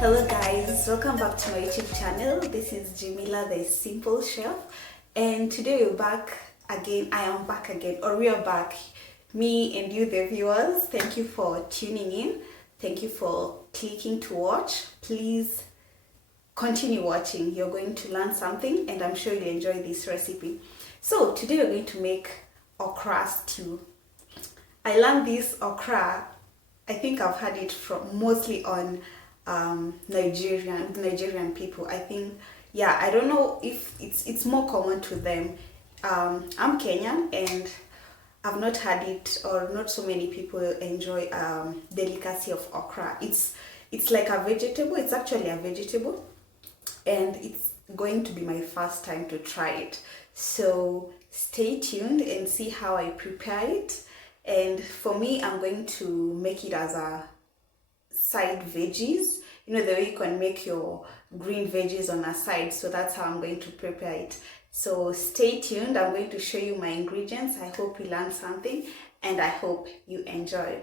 Hello guys, welcome back to my YouTube channel. This is Jamila, the Simple Chef, and today we're back again. I am back again, or we are back, me and you the viewers. Thank you for tuning in. Thank you for clicking to watch. Please continue watching. You're going to learn something and I'm sure you'll enjoy this recipe. So today we're going to make okra stew. I learned this okra, I think I've had it from mostly on Nigerian people. I think, yeah, I don't know if it's more common to them. I'm Kenyan and I've not had it, or not so many people enjoy delicacy of okra. It's like a vegetable. It's actually a vegetable, and it's going to be my first time to try it. So stay tuned and see how I prepare it. And for me, I'm going to make it as a side veggies, you know, the way you can make your green veggies on a side. So that's how I'm going to prepare it. So stay tuned. I'm going to show you my ingredients. I hope you learned something and I hope you enjoy.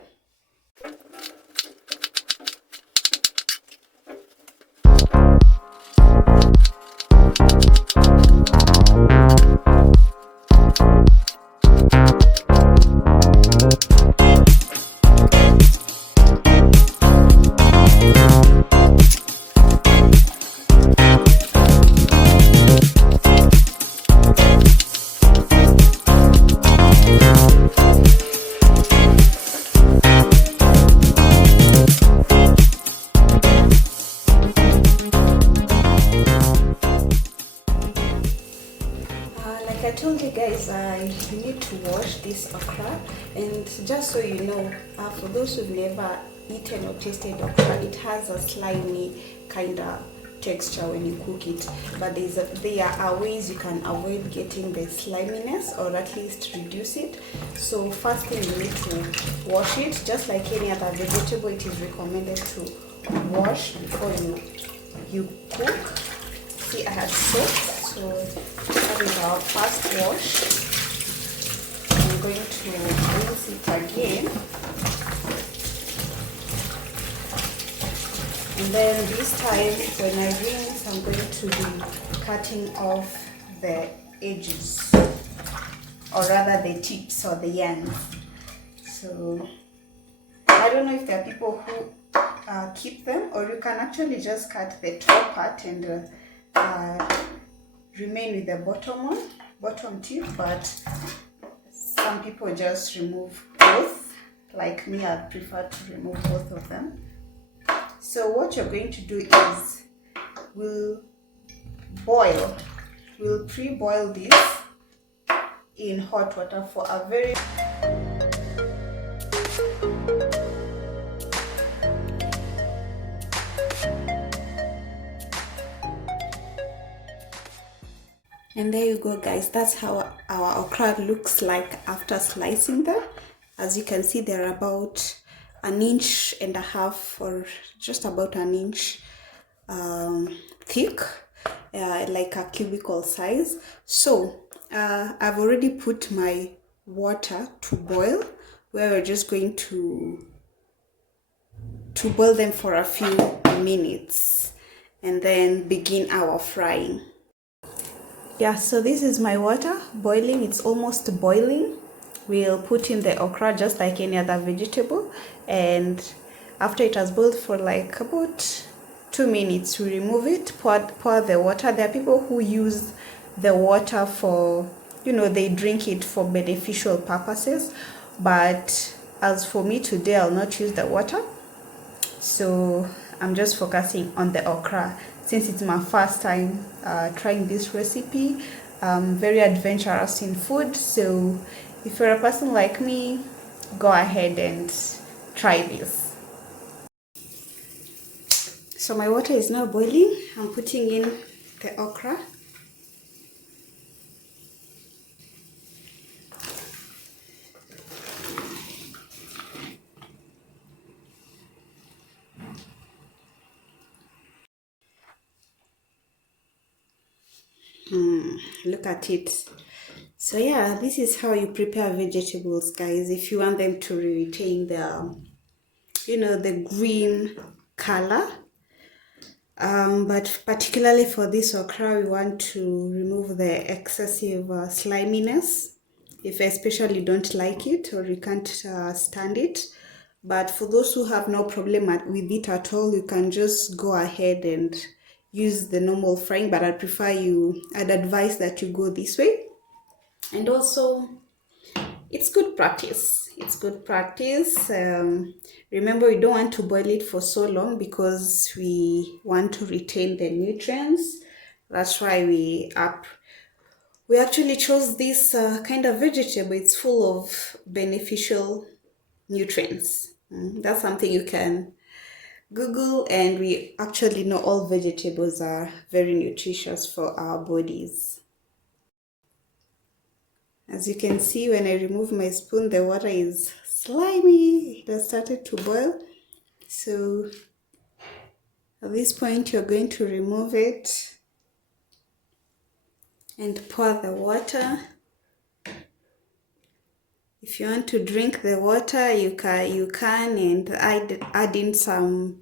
I told you guys, you need to wash this okra, and just so you know, for those who've never eaten or tasted okra, it has a slimy kind of texture when you cook it, but there are ways you can avoid getting the sliminess, or at least reduce it. So first thing, you need to wash it. Just like any other vegetable, it is recommended to wash before you cook. See, I had soap. So that is our first wash. I'm going to rinse it again. And then this time when I rinse, I'm going to be cutting off the edges, or rather the tips or the ends. So I don't know if there are people who keep them, or you can actually just cut the top part and remain with the bottom tip, but some people just remove both. Like me, I prefer to remove both of them. So what you're going to do is we'll pre-boil this in hot water for a very And there you go, guys. That's how our okra looks like after slicing them. As you can see, they're about 1.5 inches, or just about 1 inch thick, like a cubical size. So I've already put my water to boil, where we're just going to boil them for a few minutes and then begin our frying. Yeah, so this is my water boiling. It's almost boiling. We'll put in the okra just like any other vegetable, and after it has boiled for like about 2 minutes, we remove it, pour the water. There are people who use the water for, you know, they drink it for beneficial purposes, but as for me today, I'll not use the water. So I'm just focusing on the okra. Since it's my first time trying this recipe, I'm very adventurous in food. So if you're a person like me, go ahead and try this. So my water is now boiling. I'm putting in the okra. Look at it. So yeah, this is how you prepare vegetables, guys, if you want them to retain the, you know, the green color. But particularly for this okra, we want to remove the excessive sliminess. If especially don't like it or you can't stand it. But for those who have no problem with it at all, you can just go ahead and use the normal frying. But I'd advise that you go this way. And also, it's good practice. It's good practice. Remember, we don't want to boil it for so long because we want to retain the nutrients. That's why we actually chose this kind of vegetable. It's full of beneficial nutrients. That's something you can Google, and we actually know all vegetables are very nutritious for our bodies. As you can see, when I remove my spoon, the water is slimy. It has started to boil. So at this point, you're going to remove it and pour the water. If you want to drink the water, you can and add in some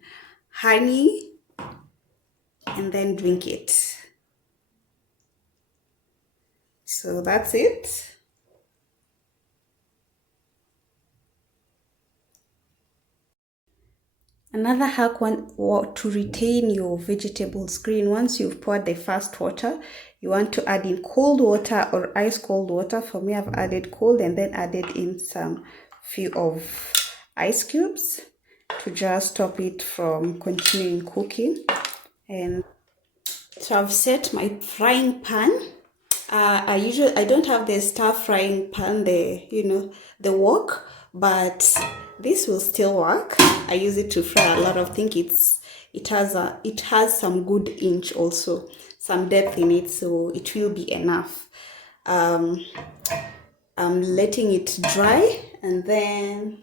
honey and then drink it. So that's it. Another hack to retain your vegetables green. Once you've poured the first water, you want to add in cold water or ice cold water. For me, I've added cold and then added in some few of ice cubes to just stop it from continuing cooking. And so I've set my frying pan. I don't have the stir frying pan, the wok, but this will still work. I use it to fry a lot of things. It has some good inch also, some depth in it, so it will be enough. I'm letting it dry and then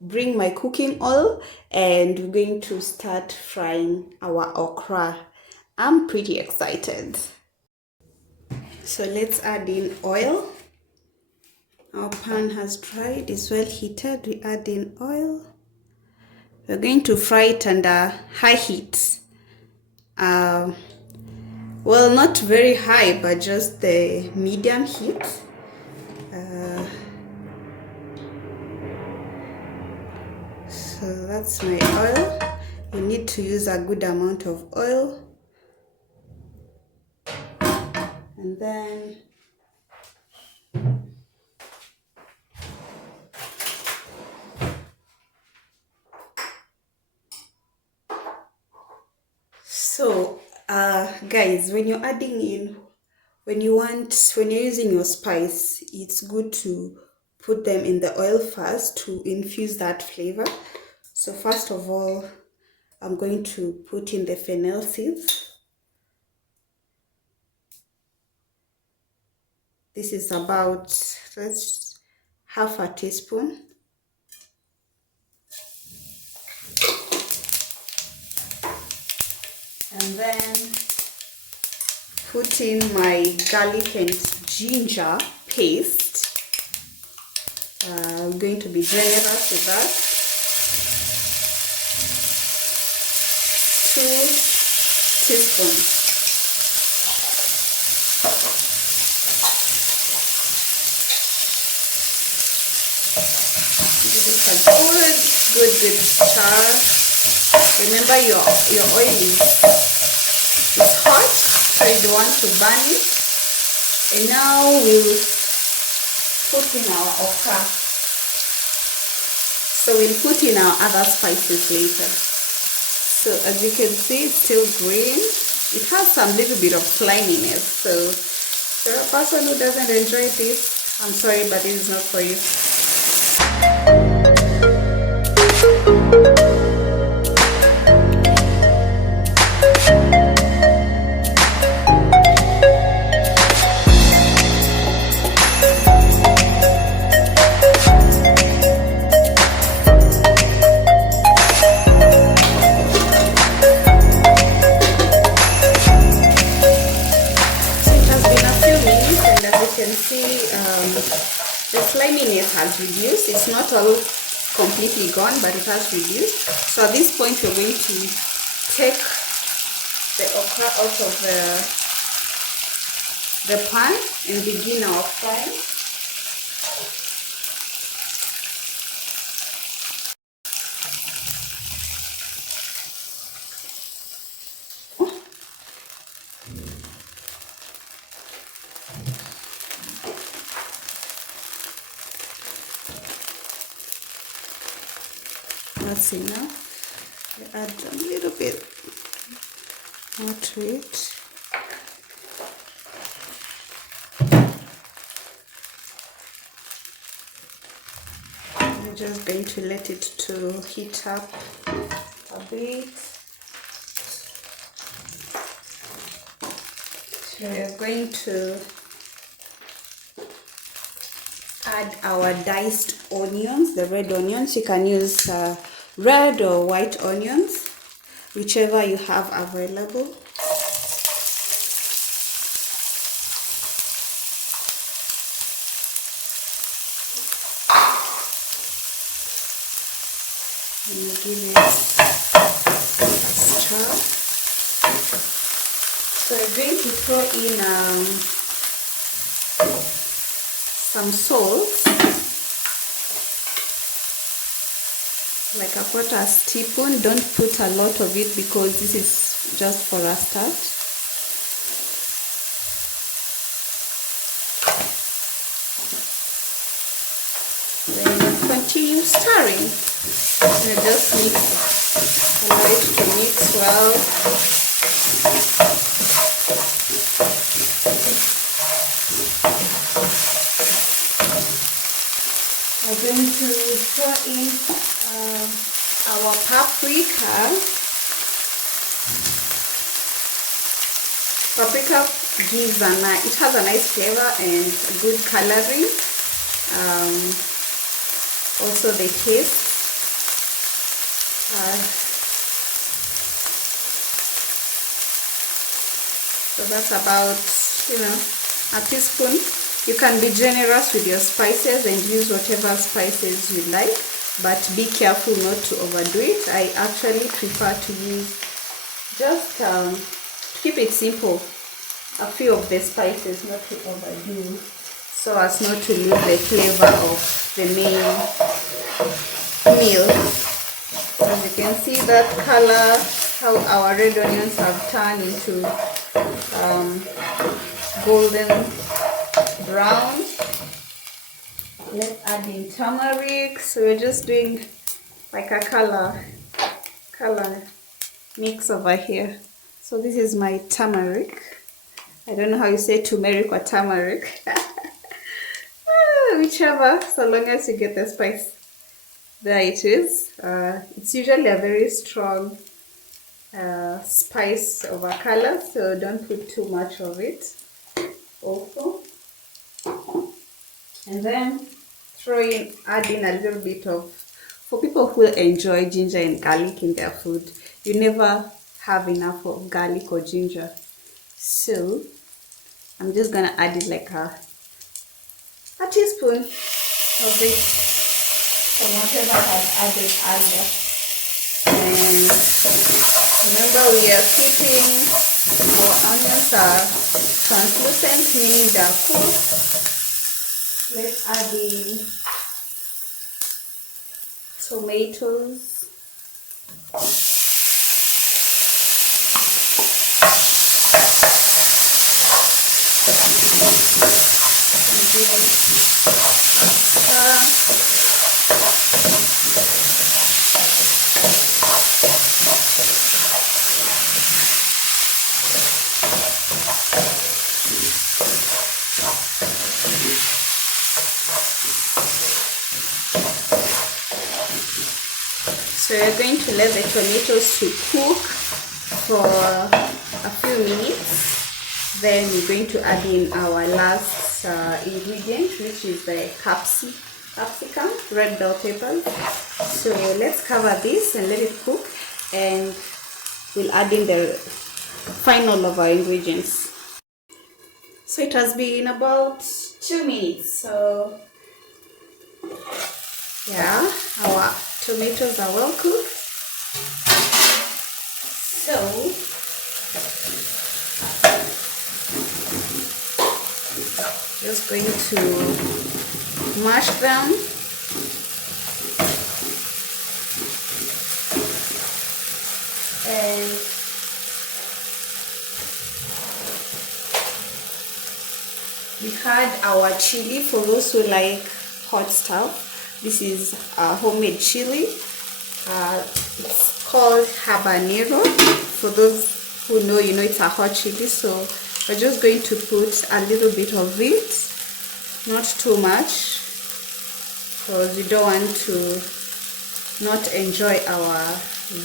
bring my cooking oil, and we're going to start frying our okra. I'm pretty excited. So let's add in oil. Our pan has dried, it's well heated. We add in oil. We're going to fry it under high heat. Well, not very high, but just the medium heat. So that's my oil. You need to use a good amount of oil. And then guys, when you're using your spice, it's good to put them in the oil first to infuse that flavor. So first of all, I'm going to put in the fennel seeds. This is about half a teaspoon. And then put in my garlic and ginger paste. I'm going to be generous with that. 2 teaspoons. Give it a good stir. Remember your oil is hot, so you don't want to burn it. And now we'll put in our okra. So we'll put in our other spices later. So as you can see, it's still green. It has some little bit of sliminess. So for a person who doesn't enjoy this, I'm sorry, but it is not for you. The sliminess has reduced. It's not all completely gone, but it has reduced. So at this point, we're going to take the okra out of the pan and begin our frying. That's enough. I add a little bit more to it. I'm just going to let it to heat up a bit. So we're going to add our diced onions, the red onions. You can use red or white onions, whichever you have available. And you give it a stir. So I'm going to throw in some salt, like a quarter teaspoon. Don't put a lot of it because this is just for a start. Then continue stirring. And just allow it to mix well. We're going to throw in our paprika. Paprika gives it has a nice flavor and good coloring. Also the taste. So that's about, a teaspoon. You can be generous with your spices and use whatever spices you like, but be careful not to overdo it. I actually prefer to use just keep it simple, a few of the spices, not to overdo, so as not to lose the flavor of the main meal. As you can see that color, how our red onions have turned into golden brown. Let's add in turmeric. So we're just doing like a color mix over here. So this is my turmeric. I don't know how you say turmeric or turmeric. Whichever, so long as you get the spice. There it is. It's usually a very strong spice of a color, so don't put too much of it also. And then add in a little bit of, for people who enjoy ginger and garlic in their food, you never have enough of garlic or ginger. So I'm just gonna add it like a teaspoon of it from whatever I had added earlier. And remember, we are keeping our onions are translucent, meaning they are cooked. Let's add in tomatoes. So we're going to let the tomatoes to cook for a few minutes. Then we're going to add in our last ingredient, which is the capsicum, red bell peppers. So let's cover this and let it cook, and we'll add in the final of our ingredients. So it has been about 2 minutes. So yeah, our tomatoes are well cooked. So Just going to mash them. And we had our chili for those who like hot stuff. This is homemade chili. It's called habanero. For those who know, you know it's a hot chili. So we're just going to put a little bit of it, not too much, because we don't want to not enjoy our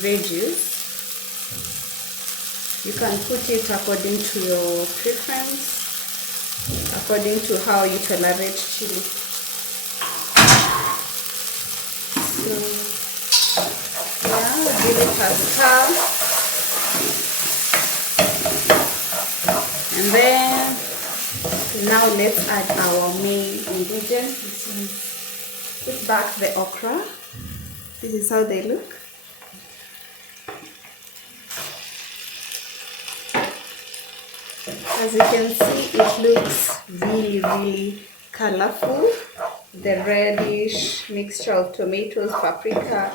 veggies. You can put it according to your preference, according to how you tolerate chili. So yeah, give it a stir. And then now let's add our main ingredient. Put back the okra. This is how they look. As you can see, it looks really colorful. The reddish mixture of tomatoes, paprika,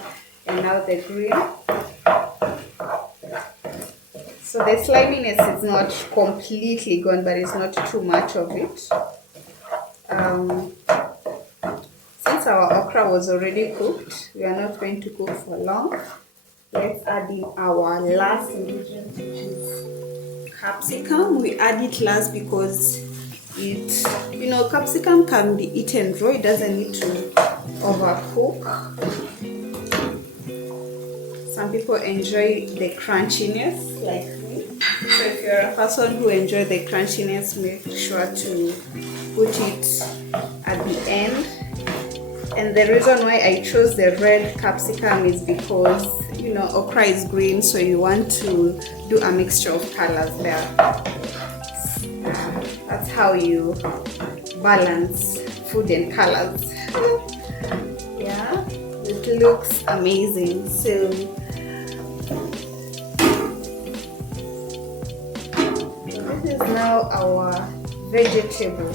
and now the green. So the sliminess is not completely gone, but it's not too much of it. Since our okra was already cooked, we are not going to cook for long. Let's add in our last ingredient, which is capsicum. We add it last because capsicum can be eaten raw. It doesn't need to overcook. Some people enjoy the crunchiness like me. So if you're a person who enjoys the crunchiness, make sure to put it at the end. And the reason why I chose the red capsicum is because okra is green, so you want to do a mixture of colors there. That's how you balance food and colors. Yeah, it looks amazing. So this is now our vegetable.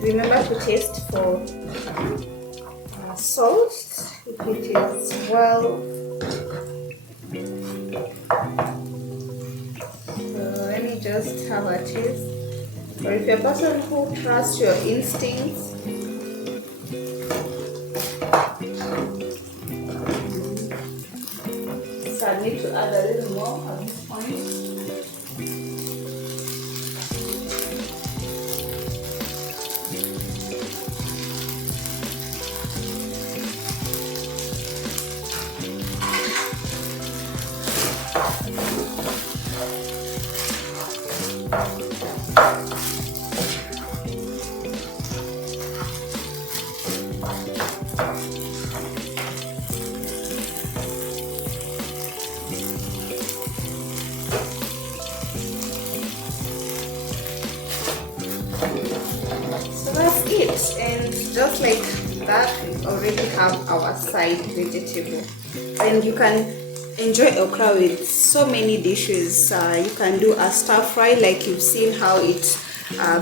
Remember to taste for salt if it is well. So let me just have a taste. Or if you're a person who trusts your instincts, so I need to add a little more at this point. And just like that, we already have our side vegetable. And you can enjoy okra with so many dishes. You can do a stir fry, like you've seen how it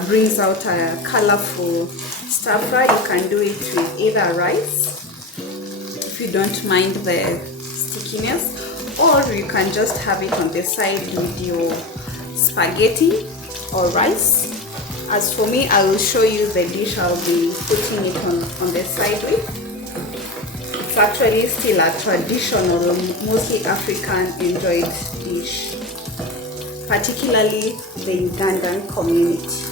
brings out a colorful stir fry. You can do it with either rice, if you don't mind the stickiness, or you can just have it on the side with your spaghetti or rice. As for me, I will show you the dish I'll be putting it on the side with. It's actually still a traditional, mostly African enjoyed dish, particularly the Ugandan community.